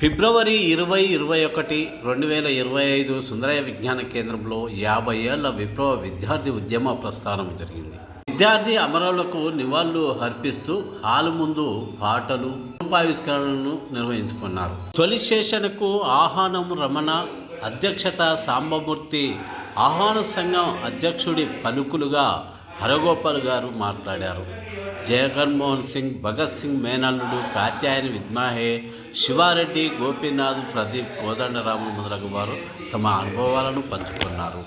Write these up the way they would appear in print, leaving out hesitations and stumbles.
ఫిబ్రవరి 20, 2021 సుందరయ్య విజ్ఞాన కేంద్రంలో 50 ఏళ్ల విప్లవ విద్యార్థి ఉద్యమ ప్రస్థానం జరిగింది. విద్యార్థి అమరులకు నివాళులు అర్పిస్తూ హాలు ముందు పాటలు, రూపావిష్కరణను నిర్వహించుకున్నారు. తొలి సెషన్కు ఆహ్వానం రమణ, అధ్యక్షత సాంబమూర్తి, ఆహ్వాన సంఘం అధ్యక్షుడి పలుకులుగా హరగోపాల్ గారు మాట్లాడారు. జగన్మోహన్ సింగ్, భగత్ సింగ్ మేనల్లుడు, కాత్యాయని విద్మాహే, శివారెడ్డి, గోపీనాథ్, ప్రదీప్, కోదండరాము మొదలగు వారు తమ అనుభవాలను పంచుకున్నారు.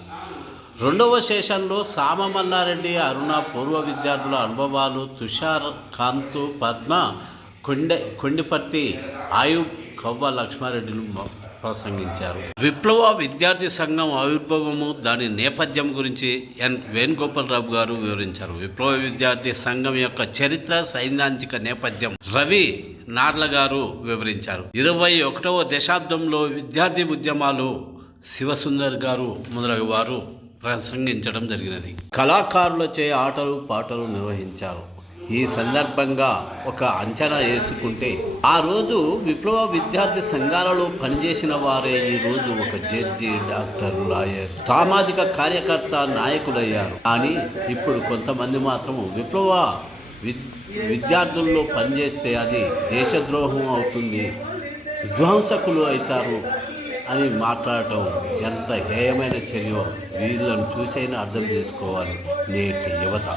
రెండవ సెషన్లో సామ మల్లారెడ్డి, అరుణ, పూర్వ విద్యార్థుల అనుభవాలు, తుషార్, కాంతు, పద్మ, కొండిపర్తి, ఆయుబ్, కవ్వ లక్ష్మారెడ్డిలు ప్రసంగించారు. విప్లవ విద్యార్థి సంఘం ఆవిర్భావము, దాని నేపథ్యం గురించి ఎన్ వేణుగోపాలరావు గారు వివరించారు. విప్లవ విద్యార్థి సంఘం యొక్క చరిత్ర, సైద్ధాంతిక నేపథ్యం రవి నార్ల గారు వివరించారు. 21వ దశాబ్దంలో విద్యార్థి ఉద్యమాలు శివసుందర్ గారు మొదలగు వారు ప్రసంగించడం జరిగినది. కళాకారులచే ఆటలు పాటలు నిర్వహించారు. ఈ సందర్భంగా ఒక అంచనా వేసుకుంటే ఆ రోజు విప్లవ విద్యార్థి సంఘాలలో పనిచేసిన వారే ఈరోజు ఒక జడ్జి, డాక్టర్, లాయర్, సామాజిక కార్యకర్త, నాయకులయ్యారు. కానీ ఇప్పుడు కొంతమంది మాత్రం విప్లవ విద్యార్థుల్లో పనిచేస్తే అది దేశద్రోహం అవుతుంది, విధ్వంసకులు అవుతారు అని మాట్లాడటం ఎంత హేయమైన చర్యో వీళ్ళను చూసైనా అర్థం చేసుకోవాలి నేటి యువత.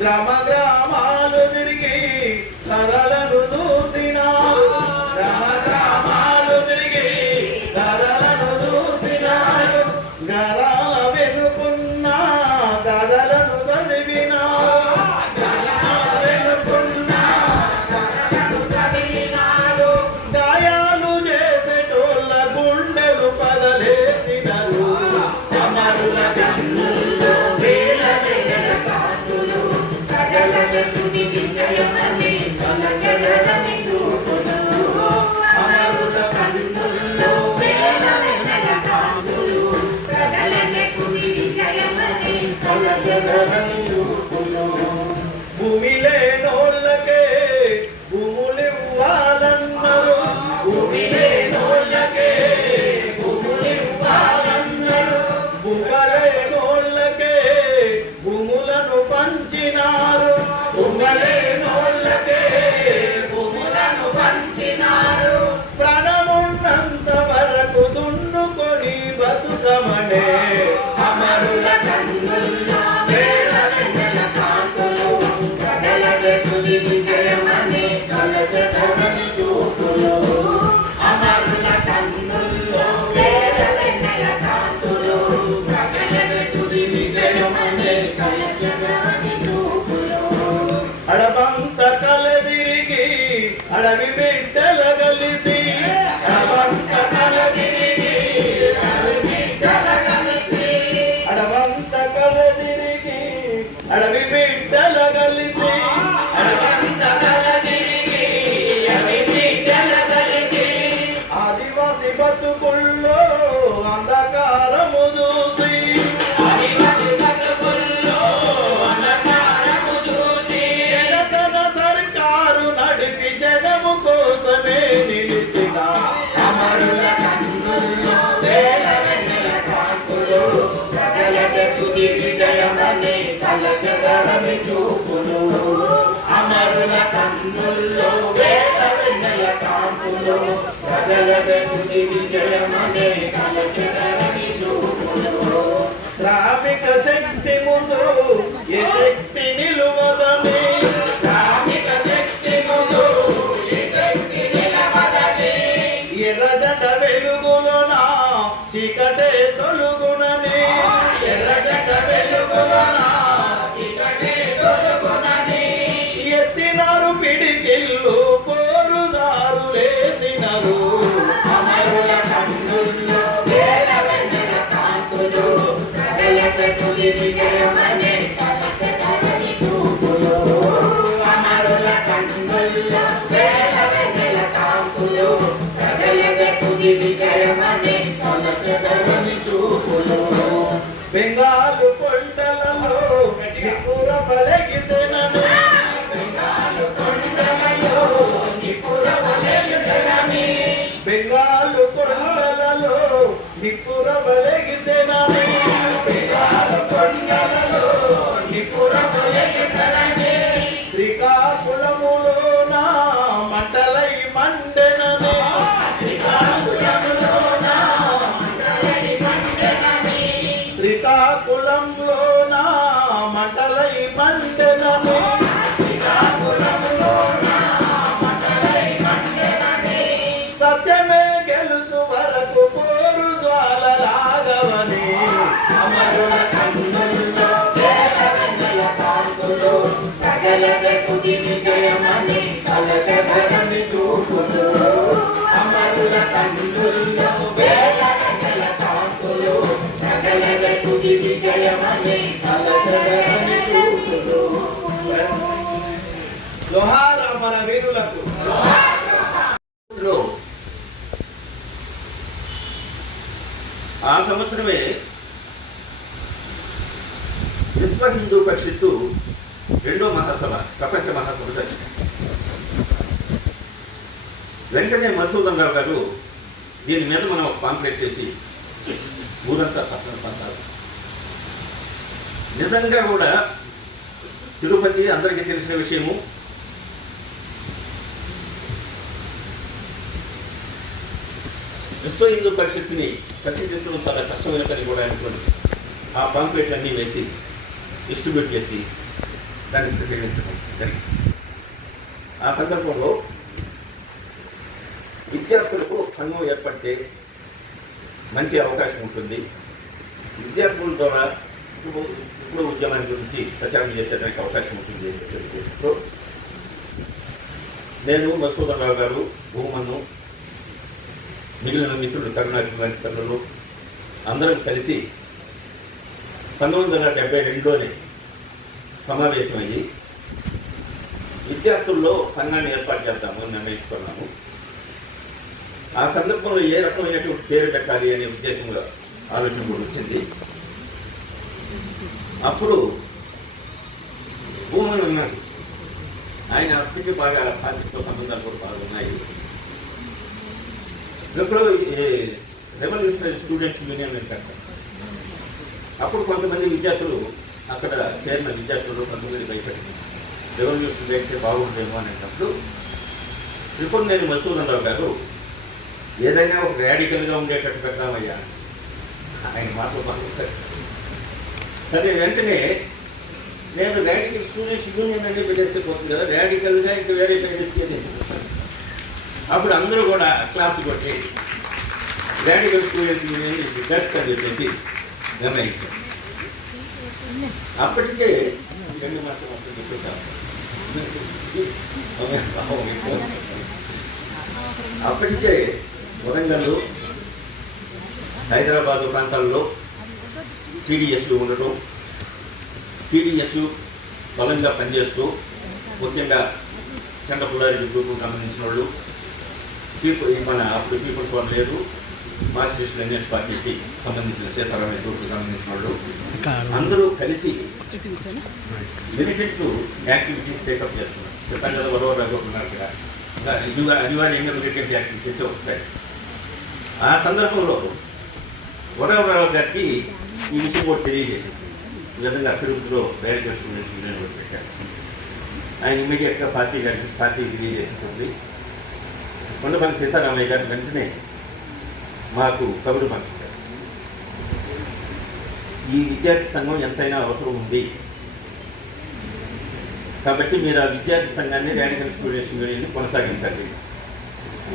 గ్రామ గ్రామాలు తిరిగి ధరలను చూసినారు, గ్రామ గ్రామాలు తిరిగి ధరలను చూసినారు, గరాల వెనుకున్న కథలను చదివినారు, వెనుకున్న కథలను చదివినారు, గాయాలు చేసేటోళ్ళ గుండెలు పదలేసినారు. అమరుల కన్నుల్లో వేల వేల కాంతులు, తుది విజయమని తొలగలని చూపులు, అమరుల కన్నుల్లో వేల వేల కాంతులు, కదలని తుది విజయమని తొలగలని చూపులు. భూమి లేనోళ్ళకే భూములివ్వాలన్నారు, భూమి లేనోళ్ళకే భూములివ్వాలన్నారు, భూములేనోళ్ళకే భూములను పంచినారు, భూములేనోళ్ళకే భూములను పంచినారు. ప్రాణమున్నంత వరకు దున్నుకొని బతుకమనే అమరుల కన్నుల్లో వేల వెన్నెల కాంతులు, కదలగే తుది విజయమని తొలగని చూపులు, అమరుల కన్నుల్లో వేల వెన్నెల కాంతులు, కదలగే తుది విజయమని తొలగని చూపులు. అడవంత కలదిరిగి అడవి బిడ్డల కలిసి, అడవంత కలదిరిగి అడవి బిడ్డల కలిసి, అడవంత కలదిరిగి అడవి బిడ్డల కలిసి, అడవంత కలదిరిగి అడవి బిడ్డల కలిసి, ఆదివాసి బతుకుల్లో అంధకారము చూసి, ఆదివాసి బతుకుల్లో అంధకారము చూసి, జనతన సర్కారు నడిపి జనము కోసమే నిలిచిన అమరుల కన్నుల్లో వేల వెన్నెల కాంతులు, ప్రజలకి తుది విజయమని తలచగరని చూపులు, అమరుల కన్నుల్లో వేల వెన్నెల కాంతులు, ప్రజలకి తుది విజయమని తలచగరని చూపులు. శ్రామిక శక్తి ముందు ఏ శక్తి నిలువదని, శ్రామిక శక్తి ముందు ఏ శక్తి నిలవదని, ఎర్రజెండ వెలుగులోన చీకటే తొలుగునని, తుది విజయమనే తలచెదరని చూపులు అమరుల కన్నుల్లో వేల వెన్నెల కాంతులు ప్రజలదే తుది విజయమనే తలచెదరని చూపులు బెంగాలు కొండలలో నిపుర పలగిసెనని బెంగాలు కొండలలో నిపుర పలగిసెనని బెంగాలు కొండలలో నిపుర పలగిసెనని బెంగాలు కొండలలో నిపుర పలగిసెనని శ్రీకాకుళములోన మంటలై మండెనని శ్రీకాకుళములోన మంటలై మండెనని శ్రీకాకుళంలోన మంటలై మండెనని శ్రీకాకుళంలోన మంటలై మండెనని సత్యమే గెలుచు వరకు కోరు జ్వాలలాగవని అమరుల కన్నుల్లో వేల వెన్నెల కాంతులు ప్రజలదే తుది విజయమని తలచెదరని చూపులు అమరుల కన్నుల్లో వేల వెన్నెల కాంతులు ప్రజలదే తుది విజయమని తలచెదరని చూపులు జోహార్ అమర వీరులకు ఆ సంవత్సరమే విశ్వ హిందూ పరిషత్తు రెండో మహాసభ ప్రపంచ మహాసభ జరిగింది. వెంటనే మధుసూదన్ రావు గారు దీని మీద మనం ఒక పాంప్లెట్ చేసి ఊరంతా పక్కన పంచాలి. నిజంగా కూడా తిరుపతి అందరికీ తెలిసిన విషయము. విశ్వ హిందూ పరిషత్తుని ప్రతిష్ఠించడం చాలా కష్టమైన పని కూడా అనుకోండి. ఆ పాంప్లెట్ అన్నీ వేసి డిస్ట్రిబ్యూట్ చేసి దాన్ని ప్రకటించడం జరిగింది. ఆ సందర్భంలో విద్యార్థులకు సంఘం ఏర్పడితే మంచి అవకాశం ఉంటుంది. విద్యార్థుల ద్వారా ఇప్పుడు ఉద్యమాన్ని గురించి ప్రచారం చేసేదానికి అవకాశం ఉంటుంది. నేను మధుసూదన్ రావు గారు, భూమన్ను, మిగిలిన మిత్రులు కరుణాకరులు అందరం కలిసి 1972లోనే సమావేశమయ్యి విద్యార్థుల్లో సంఘాన్ని ఏర్పాటు చేద్దామని నిర్ణయించుకున్నాము. ఆ సందర్భంలో ఏ రకమైనటువంటి పేరు పెట్టాలి అనే ఉద్దేశంలో ఆలోచన కూడా వచ్చింది. అప్పుడు భూమన్ ఉన్నాడు. ఆయన అప్పటికి బాగా పార్టీతో సంబంధాలు కూడా బాగున్నాయి. ఇప్పుడు రెవల్యూషనరీ స్టూడెంట్స్ యూనియన్ కట్టారు. అప్పుడు కొంతమంది విద్యార్థులు అక్కడ చేరిన విద్యార్థులు కొంతమంది భయపడింది, రెవల్యూషన్ పెడితే బాగుంటుందేమో అనేటప్పుడు త్రిపురనేని మధుసూదన్ రావు గారు ఏదైనా ఒక రాడికల్గా ఉండేటట్టు పెడదామయ్యా ఆయన మాటలు మాట్లాడతారు. సరే, వెంటనే నేను రాడికల్ స్టూడెంట్స్ యూనియన్ అనేది పెట్టేస్తే పోతుంది కదా, రాడికల్గా ఇంకా వేరే పేరు. అప్పుడు అందరూ కూడా క్లాప్ కొట్టి రాడికల్ స్టూడెంట్స్ యూనియన్ బెస్ట్ అని చెప్పేసి నిర్ణయించారు. అప్పటికే 2 మాసాలు మొత్తం చెప్తాను. అప్పటికే వరంగల్, హైదరాబాదు ప్రాంతాల్లో టీడీఎస్లు ఉండడం, టీడీఎస్ బలంగా పనిచేస్తూ ముఖ్యంగా చంద్రపుల్లారెడ్డి గ్రూపుకు సంబంధించిన వాళ్ళు, మన అప్పుడు పీపుల్స్ వారు లేదు, మార్క్సిస్ట్ లెనినిస్ట్ పార్టీకి సంబంధించిన సీతారామయ్య గ్రూప్కి సంబంధించిన వాళ్ళు అందరూ కలిసి లిమిటెడ్ యాక్టివిటీస్ టేకప్ చేస్తున్నారు. చెప్పండి కదా, వరవరు రాబోతున్నారు ఇక్కడ అనివార్యంగా లిమిటెడ్ యాక్టివిటీస్ వస్తాయి. ఆ సందర్భంలో వరవరావు గారికి ఈ విషయం కూడా తెలియజేసింది. ఈ విధంగా తిరుపతిలో రాడికల్ స్టూడెంట్స్ యూనియన్ కూడా పెట్టారు. ఆయన ఇమీడియట్గా పార్టీ తెలియజేస్తుంది. కొండపల్లి సీతారామయ్య గారు వెంటనే మాకు కబురు పంపించారు, ఈ విద్యార్థి సంఘం ఎంతైనా అవసరం ఉంది కాబట్టి మీరు ఆ విద్యార్థి సంఘాన్ని రాడికల్ స్టూడెంట్స్ యూనియన్ని కొనసాగించండి,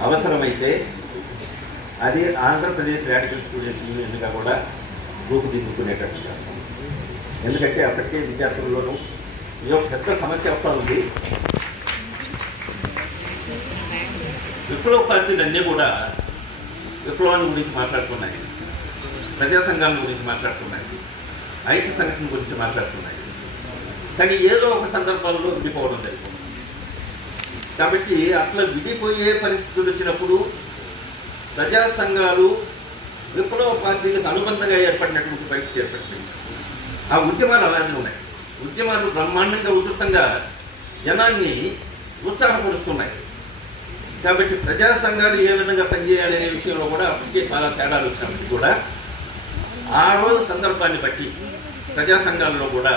అవసరమైతే అది ఆంధ్రప్రదేశ్ రాడికల్ స్టూడెంట్స్ యూనియన్గా కూడా రూపుదిద్దుకునేటట్టు చేస్తాం. ఎందుకంటే అప్పటికే విద్యార్థుల్లోనూ ఇది ఒక పెద్ద సమస్య వస్తూ ఉంది. విప్లవ పార్టీలన్నీ కూడా విప్లవాన్ని గురించి మాట్లాడుతున్నాయి, ప్రజా సంఘాల గురించి మాట్లాడుతున్నాయి. ఐక్య సంఘటన గురించి మాట్లాడుతున్నాయి. కానీ ఏదో ఒక సందర్భాల్లో విడిపోవడం జరిగింది. కాబట్టి అట్లా విడిపోయే పరిస్థితులు వచ్చినప్పుడు ప్రజా సంఘాలు విప్లవ పార్టీలకు అనుబంధంగా ఏర్పడినటువంటి పరిస్థితి ఏర్పడుతుంది. ఆ ఉద్యమాలు అలాగే ఉన్నాయి. ఉద్యమాలు బ్రహ్మాండంగా ఉధృతంగా జనాన్ని ఉత్సాహపరుస్తున్నాయి. కాబట్టి ప్రజా సంఘాలు ఏ విధంగా పనిచేయాలి అనే విషయంలో కూడా అప్పటికే చాలా తేడాలు వచ్చినప్పటికీ కూడా ఆ రోజు సందర్భాన్ని బట్టి ప్రజా సంఘాలలో కూడా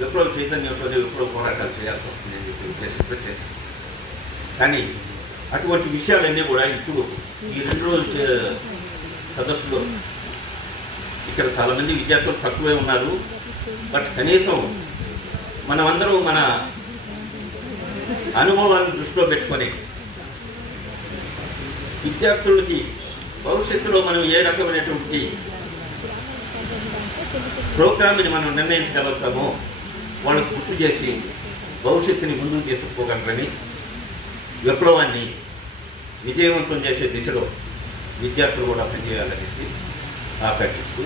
విప్లవ చైతన్యంతో విప్లవ పోరాటాలు చేయాల్సి వస్తుందని చెప్పి ఉద్దేశంతో చేశారు. కానీ అటువంటి విషయాలన్నీ కూడా ఇప్పుడు ఈ 2 రోజుల సదస్సులో ఇక్కడ చాలామంది విద్యార్థులు తక్కువే ఉన్నారు. బట్ కనీసం మనమందరూ మన అనుభవాలను దృష్టిలో పెట్టుకొని విద్యార్థులకి భవిష్యత్తులో మనం ఏ రకమైనటువంటి ప్రోగ్రామ్ని మనం నిర్ణయించగలుగుతామో వాళ్ళకు గుర్తు చేసి భవిష్యత్తుని ముందుకు తీసుకుపోగలరని, విప్లవాన్ని విజయవంతం చేసే దిశలో విద్యార్థులు కూడా పనిచేయాలనేసి ఆకాంక్షిస్తూ